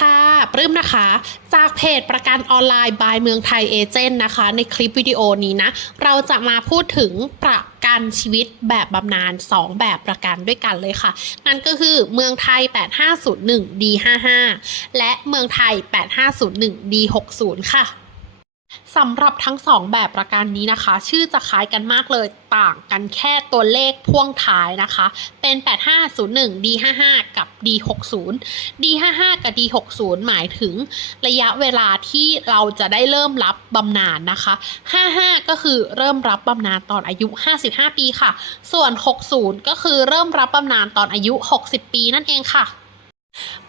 ค่ะปลื้มนะคะ จากเพจประกันออนไลน์บายเมืองไทยเอเจนต์นะคะ ในคลิปวิดีโอนี้นะ เราจะมาพูดถึงประกันชีวิตแบบบำนาญ2 แบบประกันด้วยกันเลยค่ะ นั่นก็คือเมืองไทย 8501 D55 และเมืองไทย 8501 D60 ค่ะ สำหรับทั้งสองแบบประกันนี้นะคะ ชื่อจะคล้ายกันมากเลยต่างกันแค่ตัวเลขพ่วงท้ายนะคะ เป็น 8501 D55 กับ D60 D55 กับ D60 หมายถึงระยะเวลาที่เราจะได้เริ่มรับบำนาญนะคะ 55 ก็คือเริ่มรับบำนาญตอนอายุ 55 ปีค่ะ ส่วน 60 ก็คือเริ่มรับบำนาญตอนอายุ 60 ปีนั่นเองค่ะ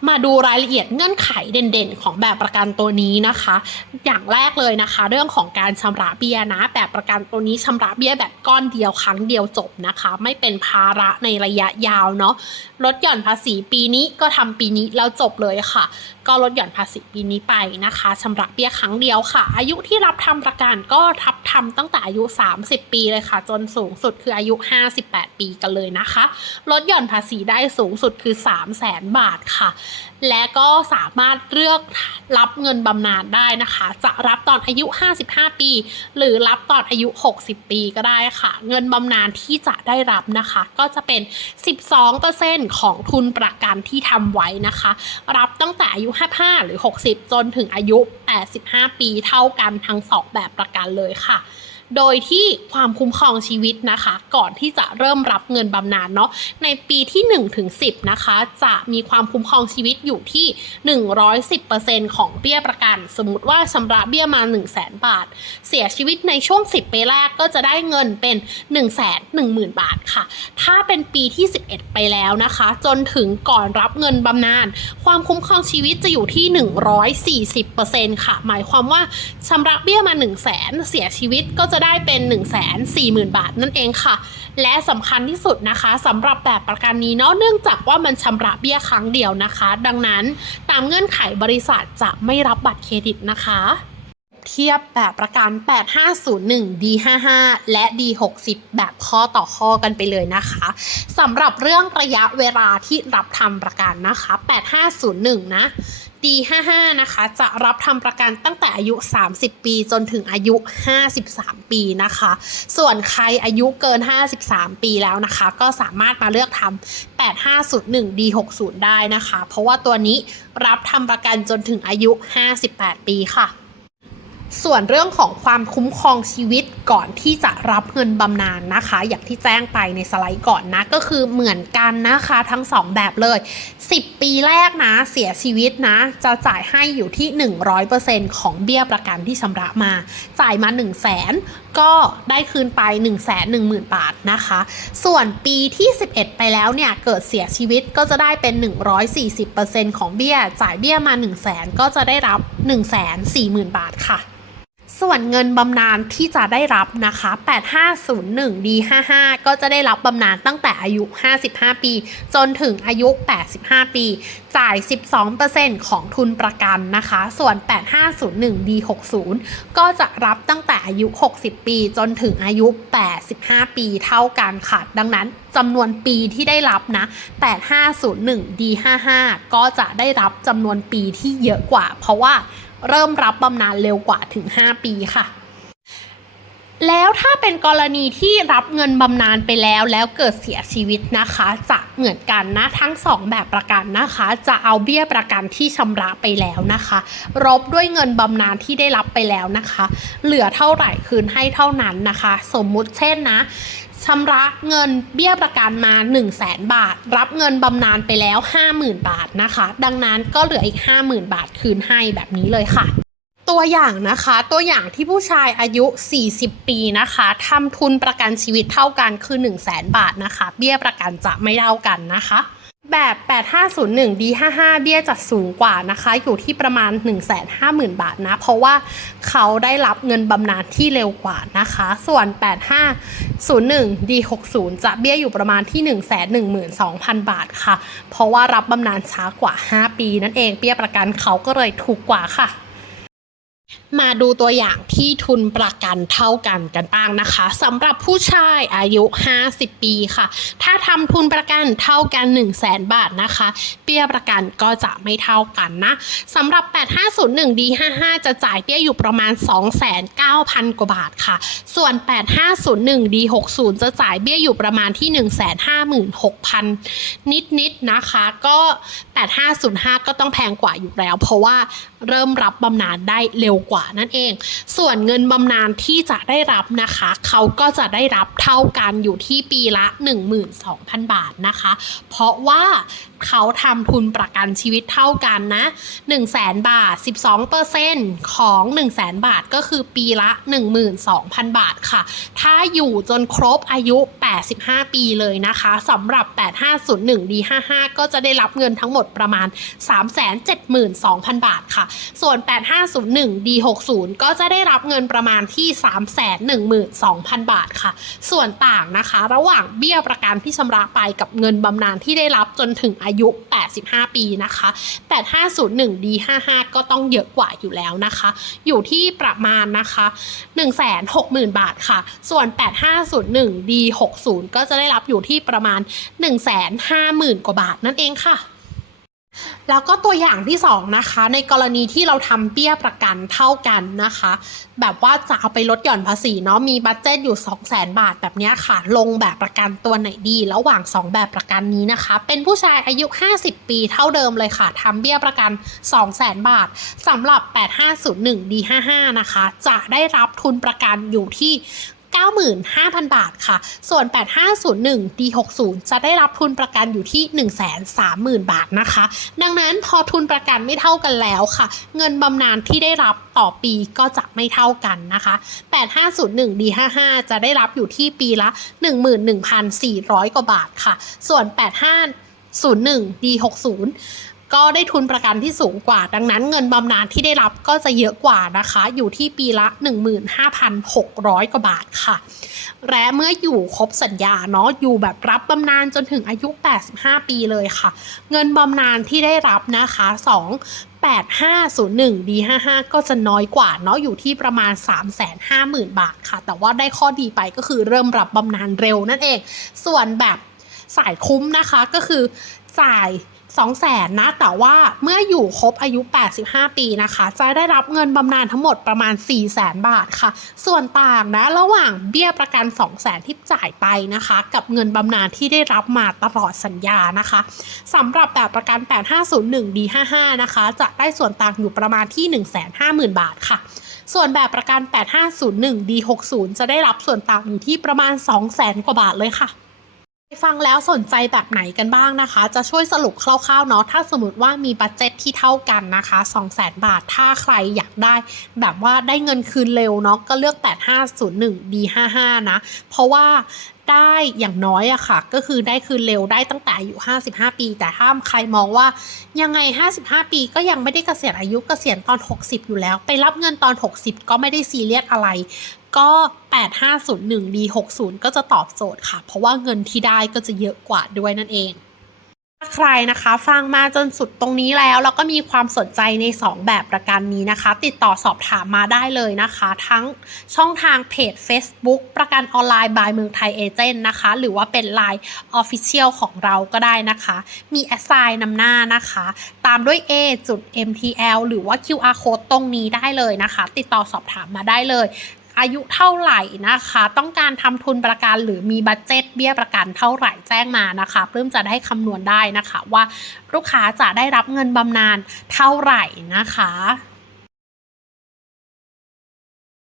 มาดูรายละเอียดเงื่อนไขเด่นๆ ของแบบประกันตัวนี้นะคะ อย่างแรกเลยนะคะ เรื่องของการชำระเบี้ยนะ แบบประกันตัวนี้ชำระเบี้ยแบบก้อนเดียวครั้งเดียวจบนะคะ ไม่เป็นภาระในระยะยาวเนาะลดหย่อนภาษีปีนี้ก็ทำปีนี้แล้วจบเลยค่ะ ก็ลดหย่อนภาษีปีนี้ไปนะคะชำระเบี้ยครั้งเดียวค่ะ อายุที่รับทำประกันก็ทับทำตั้งแต่อายุ 30 ปีเลยค่ะ จนสูงสุดคืออายุ 58 ปีกันเลยนะคะ ลดหย่อนภาษีได้สูงสุดคือ 3 0 0แสนบาทค่ะและก็สามารถเลือกรับเงินบำนาญได้นะคะ จะรับตอนอายุ 55 ปี หรือรับตอนอายุ 60 ปีก็ได้ค่ะ เงินบำนาญที่จะได้รับนะคะ ก็จะเป็น 12%ของทุนประกันที่ทำไว้นะคะ รับตั้งแต่อายุ 55 หรือ 60 จนถึงอายุ 85 ปีเท่ากันทั้งสองแบบประกันเลยค่ะ โดยที่ความคุ้มครองชีวิตนะคะ ก่อนที่จะเริ่มรับเงินบำนาญเนาะในปีที่1ถึง10นะคะ จะมีความคุ้มครองชีวิตอยู่ที่ 110%ของเบี้ยประกัน สมมติว่าชำระเบี้ยมา 1 0 0 0 0แบาท เสียชีวิตในช่วง 10 ปีแรกก็จะได้เงินเป็น 1 1 0 0 0 0 บาทค่ะ ถ้าเป็นปีที่ 11 ไปแล้วนะคะ จนถึงก่อนรับเงินบำนาญความคุ้มครองชีวิตจะอยู่ที่ 140%ค่ะ หมายความว่าชำระเบี้ยมา 1 0 0 0 0แเสียชีวิตก็จะะได้เป็น 1 4 0 0 0 0 บาทนั่นเองค่ะ และสำคัญที่สุดนะคะสำหรับแบบประกันนี้เนาะเนื่องจากว่ามันชำระเบี้ยครั้งเดียวนะคะ ดังนั้นตามเงื่อนไขบริษัทจะไม่รับบัตรเครดิตนะคะเทียบแบบประกัน 8501 D55 และ D60 แบบข้อต่อข้อกันไปเลยนะคะสำหรับเรื่องระยะเวลาที่รับทำประกันนะคะ 8501 นะ D55 นะคะจะรับทำประกันตั้งแต่อายุ 30 ปีจนถึงอายุ 53 ปีนะคะ ส่วนใครอายุเกิน 53 ปีแล้วนะคะ ก็สามารถมาเลือกทำ8501 D60 ได้นะคะ เพราะว่าตัวนี้รับทำประกันจนถึงอายุ 58 ปีค่ะ ส่วนเรื่องของความคุ้มครองชีวิตก่อนที่จะรับเงินบำนาญนะคะ อย่างที่แจ้งไปในสไลด์ก่อนนะ ก็คือเหมือนกันนะคะ ทั้ง 2 แบบเลย 10 ปีแรกนะ เสียชีวิตนะ จะจ่ายให้อยู่ที่ 100%ของเบี้ยประกันที่ชำระมา จ่ายมา 1 0 0 0 0แสน ก็ได้คืนไป 1 1 0 0 0 0 บาทนะคะ ส่วนปีที่ 11 ไปแล้วเนี่ย เกิดเสียชีวิตก็จะได้เป็น 140%ของเบี้ย จ่ายเบี้ยมา 1 0 0 0 0แสนก็จะได้รับ 1 4 0 0 0 0 บาทค่ะ ส่วนเงินบำนาญที่จะได้รับนะคะ 8501 D55 ก็จะได้รับบำนาญตั้งแต่อายุ 55 ปี จนถึงอายุ 85 ปี จ่าย 12%ของทุนประกันนะคะ ส่วน 8501 D60 ก็จะรับตั้งแต่อายุ 60 ปี จนถึงอายุ 85 ปีเท่ากันค่ะ ดังนั้นจำนวนปีที่ได้รับนะ 8501 D55 ก็จะได้รับจำนวนปีที่เยอะกว่า เพราะว่า เริ่มรับบำนาญเร็วกว่าถึง 5 ปีค่ะ แล้วถ้าเป็นกรณีที่รับเงินบำนาญไปแล้วแล้วเกิดเสียชีวิตนะคะ จะเหมือนกันนะทั้ง 2 แบบประกันนะคะ จะเอาเบี้ยประกันที่ชำระไปแล้วนะคะ รบด้วยเงินบำนาญที่ได้รับไปแล้วนะคะ เหลือเท่าไหร่คืนให้เท่านั้นนะคะ สมมุติเช่นนะ ชำระเงินเบี้ยประกันมา 1 0 0 0 0แบาท รับเงินบำนาญไปแล้ว 50,000 บาทนะคะ ดังนั้นก็เหลืออีก 50,000 บาทคืนให้แบบนี้เลยค่ะตัวอย่างนะคะตัวอย่างที่ผู้ชายอายุ 40 ปีนะคะทำทุนประกันชีวิตเท่ากันคือ 1 0 0 0 0แบาทนะคะ เบี้ยประกันจะไม่เท่ากันนะคะ แบบ 8501 D55 เบี้ยจะสูงกว่านะคะ อยู่ที่ประมาณ 150,000 บาทนะ เพราะว่าเขาได้รับเงินบำนาญที่เร็วกว่านะคะ ส่วน 8501 D60 จะเบี้ยอยู่ประมาณที่ 112,000 บาทค่ะ เพราะว่ารับบำนาญช้ากว่า 5 ปีนั่นเอง เบี้ยประกันเขาก็เลยถูกกว่าค่ะมาดูตัวอย่างที่ทุนประกันเท่ากันกันบ้างนะคะสำหรับผู้ชายอายุ 50 ปีค่ะ ถ้าทำทุนประกันเท่ากัน 1 0 0 0 0แบาทนะคะ เบี้ยประกันก็จะไม่เท่ากันนะสำหรับ 8501 D55 จะจ่ายเบี้ยอยู่ประมาณ 29,000กว่าบาทค่ะ ส่วน 8501 D60 จะจ่ายเบี้ยอยู่ประมาณที่ 156,000 นิดๆนะคะ ก็ 8505 ก็ต้องแพงกว่าอยู่แล้ว เพราะว่าเริ่มรับบำนาญได้เร็วกว่านั่นเอง ส่วนเงินบำนาญที่จะได้รับนะคะ เขาก็จะได้รับเท่ากันอยู่ที่ปีละ 12,000 บาทนะคะ เพราะว่าเขาทำทุนประกันชีวิตเท่ากันนะ 1 0 0 0 0 0บาท 12%ของ 1 0 0 0 0 0 บาทก็คือปีละ 12,000 บาทค่ะ ถ้าอยู่จนครบอายุ 85 ปีเลยนะคะสำหรับ 8501 D55 ก็จะได้รับเงินทั้งหมดประมาณ 372,000 บาทค่ะ ส่วน 8501 60 ก็จะได้รับเงินประมาณที่ 312,000 บาทค่ะ ส่วนต่างนะคะ ระหว่างเบี้ยประกันที่ชำระไปกับเงินบำนาญที่ได้รับจนถึงอายุ 85 ปีนะคะ 8501 D55 ก็ต้องเยอะกว่าอยู่แล้วนะคะ อยู่ที่ประมาณนะคะ160,000 บาทค่ะ ส่วน 8501 D60 ก็จะได้รับอยู่ที่ประมาณ 150,000 กว่าบาทนั่นเองค่ะ แล้วก็ตัวอย่างที่สองนะคะในกรณีที่เราทำเบี้ยประกันเท่ากันนะคะ แบบว่าจะเอาไปลดหย่อนภาษีเนาะมีบัตเจตอยู่ 2 0 0 0 0 0บาทแบบนี้ค่ะ ลงแบบประกันตัวไหนดี ระหว่าง 2 แบบประกันนี้นะคะ เป็นผู้ชายอายุ 50 ปีเท่าเดิมเลยค่ะทำเบี้ยประกัน 2 0 0 0 0 0บาทสำหรับ 8501 D55 นะคะ จะได้รับทุนประกันอยู่ที่ 95,000 บาทค่ะ ส่วน 8501 D60 จะได้รับทุนประกันอยู่ที่ 130,000 บาทนะคะ ดังนั้นพอทุนประกันไม่เท่ากันแล้วค่ะ เงินบำนาญที่ได้รับต่อปีก็จะไม่เท่ากันนะคะ 8501 D55 จะได้รับอยู่ที่ปีละ 11,400 กว่าบาทค่ะ ส่วน 8501 D60 ก็ได้ทุนประกันที่สูงกว่า ดังนั้นเงินบำนาญที่ได้รับก็จะเยอะกว่านะคะ อยู่ที่ปีละ 15,600 กว่าบาทค่ะ และเมื่ออยู่ครบสัญญาเนาะอยู่แบบรับบำนาญจนถึงอายุ 85 ปีเลยค่ะ เงินบำนาญที่ได้รับนะคะ 2 8501 D55 ก็จะน้อยกว่าเนาะอยู่ที่ประมาณ 350,000 บาทค่ะ แต่ว่าได้ข้อดีไปก็คือเริ่มรับบำนาญเร็วนั่นเอง ส่วนแบบสายคุ้มนะคะก็คือจ่าย 2 0 0แสนนะ แต่ว่าเมื่ออยู่ครบอายุ 85 ปีนะคะ จะได้รับเงินบำนาญทั้งหมดประมาณ 4 0 0แสนบาทค่ะ ส่วนต่างนะ ระหว่างเบี้ยประกัน 2 0 0แสนที่จ่ายไปนะคะ กับเงินบำนาญที่ได้รับมาตลอดสัญญานะคะสำหรับแบบประกัน 8501 D55 นะคะ จะได้ส่วนต่างอยู่ประมาณที่ 150,000 บาทค่ะส่วนแบบประกัน 8501 D60 จะได้รับส่วนต่างอยู่ที่ประมาณ 200,000 กว่าบาทเลยค่ะ ฟังแล้วสนใจแบบไหนกันบ้างนะคะ จะช่วยสรุปคร่าวๆเนาะถ้าสมมติว่ามีบัตเจ็ตที่เท่ากันนะคะ2 0 0 0 0 บาทถ้าใครอยากได้ แบบว่าได้เงินคืนเร็วเนาะก็เลือก 8501 D55 นะ เพราะว่า ได้อย่างน้อยอะค่ะ ก็คือได้คืนเร็วได้ตั้งแต่อายุ 55 ปี แต่ถ้าใครมองว่ายังไง 55 ปีก็ยังไม่ได้เกษียณอายุเกษียณตอน 60 อยู่แล้ว ไปรับเงินตอน 60 ก็ไม่ได้ซีเรียสอะไร ก็ 8501 D60 ก็จะตอบโจทย์ค่ะ เพราะว่าเงินที่ได้ก็จะเยอะกว่าด้วยนั่นเอง ถ้าใครนะคะฟังมาจนสุดตรงนี้แล้ว แล้วก็มีความสนใจใน 2 แบบประกันนี้นะคะ ติดต่อสอบถามมาได้เลยนะคะ ทั้งช่องทางเพจ Facebook ประกันออนไลน์บายเมืองไทยเอเจนต์นะคะ หรือว่าเป็น Line Official ของเราก็ได้นะคะ มีแอสไซน์นำหน้านะคะ ตามด้วย A จุด MTL หรือว่า QR code ตรงนี้ได้เลยนะคะ ติดต่อสอบถามมาได้เลย อายุเท่าไหร่นะคะ ต้องการทำทุนประกันหรือมีบัตเจ็ตเบี้ยประกันเท่าไหร่แจ้งมานะคะเพิ่มจะได้คำนวณได้นะคะว่าลูกค้าจะได้รับเงินบำนาญเท่าไหร่นะคะ